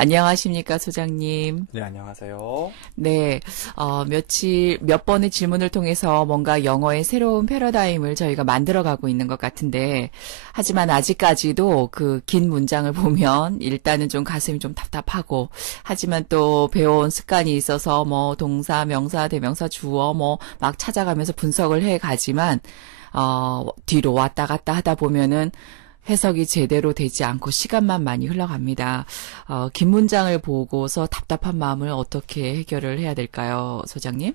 안녕하십니까, 소장님. 네, 안녕하세요. 네, 몇 번의 질문을 통해서 뭔가 영어의 새로운 패러다임을 저희가 만들어가고 있는 것 같은데, 하지만 아직까지도 그 긴 문장을 보면 일단은 좀 가슴이 좀 답답하고, 하지만 또 배워온 습관이 있어서 뭐 동사, 명사, 대명사, 주어 뭐 막 찾아가면서 분석을 해 가지만, 뒤로 왔다 갔다 하다 보면은 해석이 제대로 되지 않고 시간만 많이 흘러갑니다. 긴 문장을 보고서 답답한 마음을 어떻게 해결을 해야 될까요, 소장님?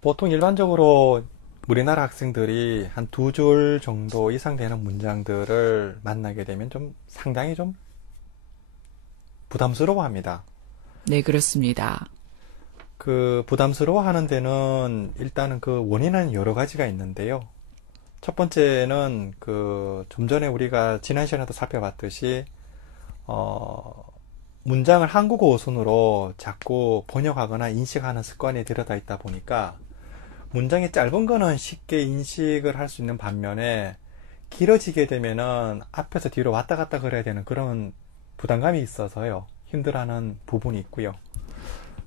보통 일반적으로 우리나라 학생들이 한 두 줄 정도 이상 되는 문장들을 만나게 되면 상당히 좀 부담스러워 합니다. 네, 그렇습니다. 그 부담스러워 하는 데는 일단은 그 원인은 여러 가지가 있는데요. 첫 번째는 좀 전에 우리가 지난 시간에도 살펴봤듯이 문장을 한국어 우선으로 자꾸 번역하거나 인식하는 습관이 들어다 있다 보니까 문장이 짧은 거는 쉽게 인식을 할 수 있는 반면에 길어지게 되면은 앞에서 뒤로 왔다 갔다 그래야 되는 그런 부담감이 있어서요. 힘들어하는 부분이 있고요.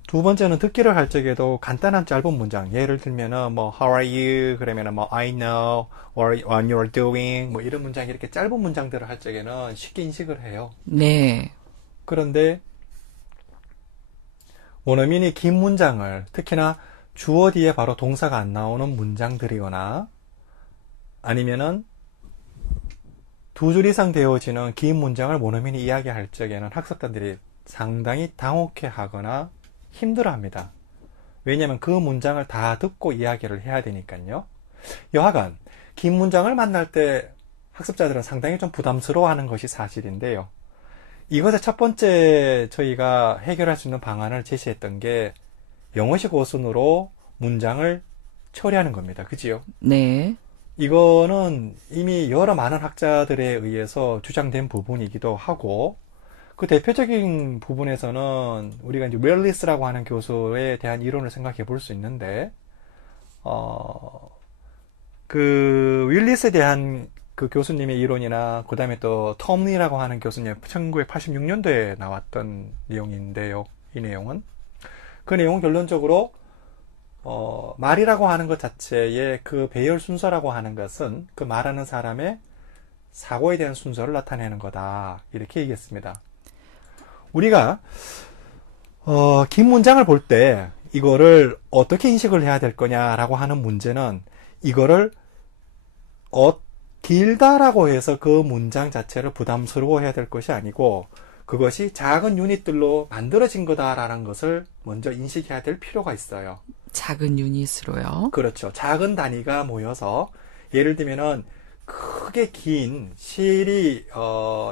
두 번째는 듣기를 할 적에도 간단한 짧은 문장, 예를 들면은 뭐 How are you? 그러면은 뭐 I know what you're doing 뭐 이런 문장, 이렇게 짧은 문장들을 할 적에는 쉽게 인식을 해요. 네. 그런데 원어민이 긴 문장을, 특히나 주어 뒤에 바로 동사가 안 나오는 문장들이거나 아니면은 두 줄 이상 되어지는 긴 문장을 원어민이 이야기할 적에는 학습자들이 상당히 당혹해 하거나 힘들어합니다. 왜냐하면 그 문장을 다 듣고 이야기를 해야 되니까요. 여하간 긴 문장을 만날 때 학습자들은 상당히 좀 부담스러워하는 것이 사실인데요. 이것의 첫 번째 저희가 해결할 수 있는 방안을 제시했던 게 영어식 어순으로 문장을 처리하는 겁니다. 그지요? 네. 이거는 이미 여러 많은 학자들에 의해서 주장된 부분이기도 하고, 그 대표적인 부분에서는 우리가 이제 웰리스라고 하는 교수에 대한 이론을 생각해 볼 수 있는데, 그 윌리스에 대한 그 교수님의 이론이나 그 다음에 또 톰리라고 하는 교수님 1986년도에 나왔던 내용인데요. 이 내용은 그 내용은 결론적으로 말이라고 하는 것 자체의 그 배열 순서라고 하는 것은 그 말하는 사람의 사고에 대한 순서를 나타내는 거다, 이렇게 얘기했습니다. 우리가 긴 문장을 볼 때 이거를 어떻게 인식을 해야 될 거냐라고 하는 문제는, 이거를 길다라고 해서 그 문장 자체를 부담스러워 해야 될 것이 아니고, 그것이 작은 유닛들로 만들어진 거다라는 것을 먼저 인식해야 될 필요가 있어요. 작은 유닛으로요. 그렇죠. 작은 단위가 모여서, 예를 들면은 크게 긴 실이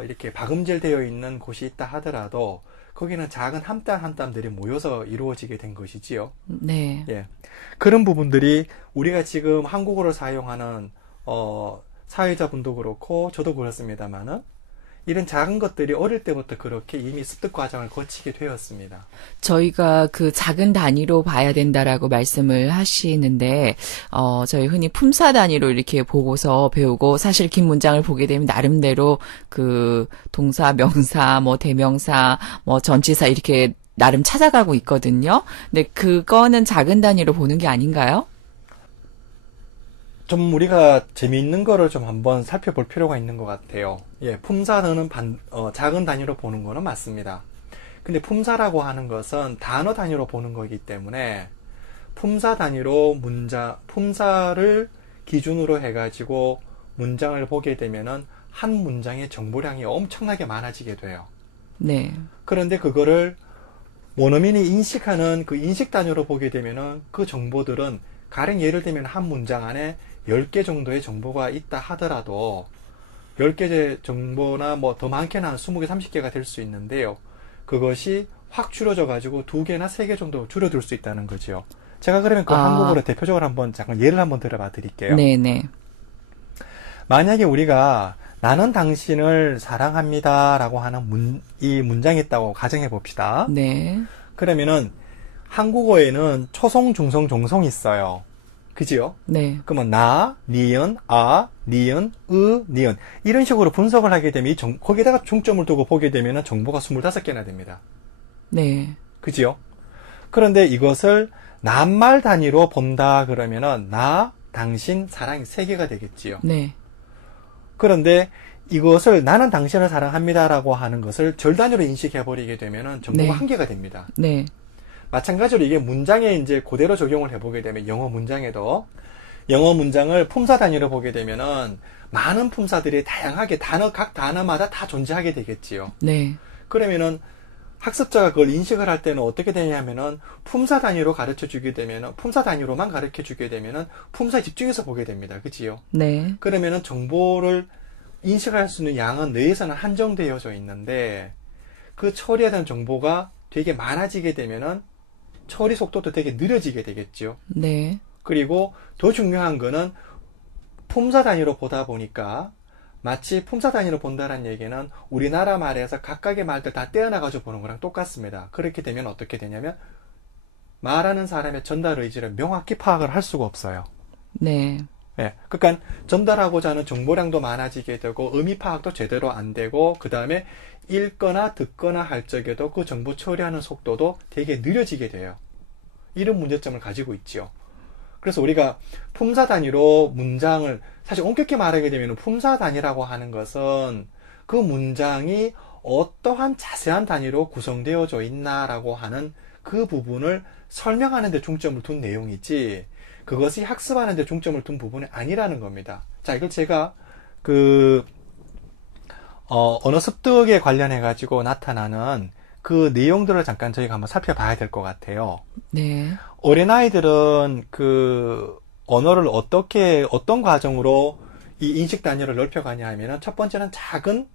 이렇게 박음질 되어 있는 곳이 있다 하더라도 거기는 작은 한 땀 한 땀들이 모여서 이루어지게 된 것이지요. 네. 예. 그런 부분들이 우리가 지금 한국어를 사용하는 사회자분도 그렇고 저도 그렇습니다만은, 이런 작은 것들이 어릴 때부터 그렇게 이미 습득 과정을 거치게 되었습니다. 저희가 그 작은 단위로 봐야 된다라고 말씀을 하시는데, 저희 흔히 품사 단위로 이렇게 보고서 배우고, 사실 긴 문장을 보게 되면 나름대로 그 동사, 명사, 뭐 대명사, 뭐 전치사 이렇게 나름 찾아가고 있거든요. 근데 그거는 작은 단위로 보는 게 아닌가요? 좀 우리가 재미있는 거를 좀 한번 살펴볼 필요가 있는 것 같아요. 예, 품사는 작은 단위로 보는 거는 맞습니다. 근데 품사라고 하는 것은 단어 단위로 보는 거기 때문에 품사 단위로 품사를 기준으로 해가지고 문장을 보게 되면은 한 문장의 정보량이 엄청나게 많아지게 돼요. 네. 그런데 그거를 원어민이 인식하는 그 인식 단위로 보게 되면은 그 정보들은, 가령 예를 들면 한 문장 안에 10개 정도의 정보가 있다 하더라도 10개 정보나 뭐 더 많게는 한 20개, 30개가 될 수 있는데요. 그것이 확 줄어져 가지고 2개나 3개 정도 줄어들 수 있다는 거죠. 제가 그러면 그 한국어로 대표적으로 한번 잠깐 예를 한번 들어봐 드릴게요. 네네. 만약에 우리가 나는 당신을 사랑합니다 라고 하는 이 문장이 있다고 가정해 봅시다. 네. 그러면은 한국어에는 초성, 중성, 종성이 있어요. 그지요? 네. 그러면 나, 니은, 아, 니은, 으, 니은 이런 식으로 분석을 하게 되면 거기다가 중점을 두고 보게 되면 정보가 25개나 됩니다. 네. 그지요? 그런데 이것을 낱말 단위로 본다 그러면은 나, 당신, 사랑 3개가 되겠지요. 네. 그런데 이것을 나는 당신을 사랑합니다라고 하는 것을 절 단위로 인식해버리게 되면은 정보가 네. 1개가 됩니다. 네. 마찬가지로 이게 문장에 이제 그대로 적용을 해보게 되면 영어 문장에도 영어 문장을 품사 단위로 보게 되면은 많은 품사들이 다양하게 각 단어마다 다 존재하게 되겠지요. 네. 그러면은 학습자가 그걸 인식을 할 때는 어떻게 되냐면은 품사 단위로 가르쳐 주게 되면은 품사 단위로만 가르쳐 주게 되면은 품사에 집중해서 보게 됩니다. 그치요? 네. 그러면은 정보를 인식할 수 있는 양은 뇌에서는 한정되어져 있는데 그 처리에 대한 정보가 되게 많아지게 되면은 처리 속도도 되게 느려지게 되겠죠. 네. 그리고 더 중요한 거는 품사 단위로 보다 보니까 마치 품사 단위로 본다는 얘기는 우리나라 말에서 각각의 말들 다 떼어나가지고 보는 거랑 똑같습니다. 그렇게 되면 어떻게 되냐면 말하는 사람의 전달 의지를 명확히 파악을 할 수가 없어요. 네. 예, 그러니까 전달하고자 하는 정보량도 많아지게 되고 의미 파악도 제대로 안 되고 그 다음에 읽거나 듣거나 할 적에도 그 정보 처리하는 속도도 되게 느려지게 돼요. 이런 문제점을 가지고 있지요. 그래서 우리가 품사 단위로 문장을 사실 엄격히 말하게 되면 품사 단위라고 하는 것은 그 문장이 어떠한 자세한 단위로 구성되어져 있나라고 하는 그 부분을 설명하는 데 중점을 둔 내용이지 그것이 학습하는 데 중점을 둔 부분이 아니라는 겁니다. 자, 이걸 제가 언어 습득에 관련해 가지고 나타나는 그 내용들을 잠깐 저희가 한번 살펴봐야 될 것 같아요. 네. 어린아이들은 그 언어를 어떤 과정으로 이 인식 단위를 넓혀가냐 하면은 첫 번째는 작은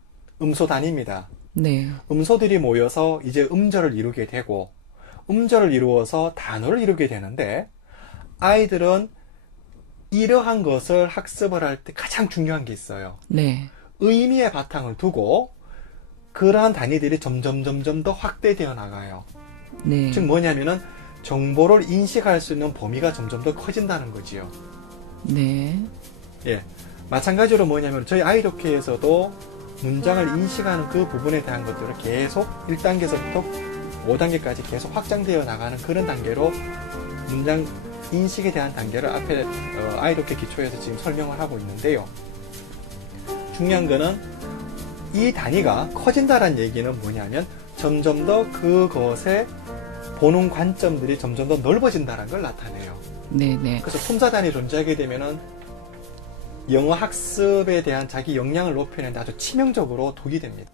음소 단위입니다. 네. 음소들이 모여서 이제 음절을 이루게 되고 음절을 이루어서 단어를 이루게 되는데 아이들은 이러한 것을 학습을 할 때 가장 중요한 게 있어요. 네. 의미의 바탕을 두고 그러한 단위들이 점점 더 확대되어 나가요. 네. 즉 뭐냐면은 정보를 인식할 수 있는 범위가 점점 더 커진다는 거지요. 네. 예. 마찬가지로 뭐냐면 저희 아이독해에서도 문장을 인식하는 그 부분에 대한 것들을 계속 1단계에서부터 5단계까지 계속 확장되어 나가는 그런 단계로 문장 인식에 대한 단계를 앞에 아이독해 기초에서 지금 설명을 하고 있는데요. 중요한 거는 이 단위가 커진다는 얘기는 뭐냐면 점점 더 그것에 보는 관점들이 점점 더 넓어진다는 걸 나타내요. 네네. 그래서 품사 단위 존재하게 되면은 영어 학습에 대한 자기 역량을 높이는 데 아주 치명적으로 독이 됩니다.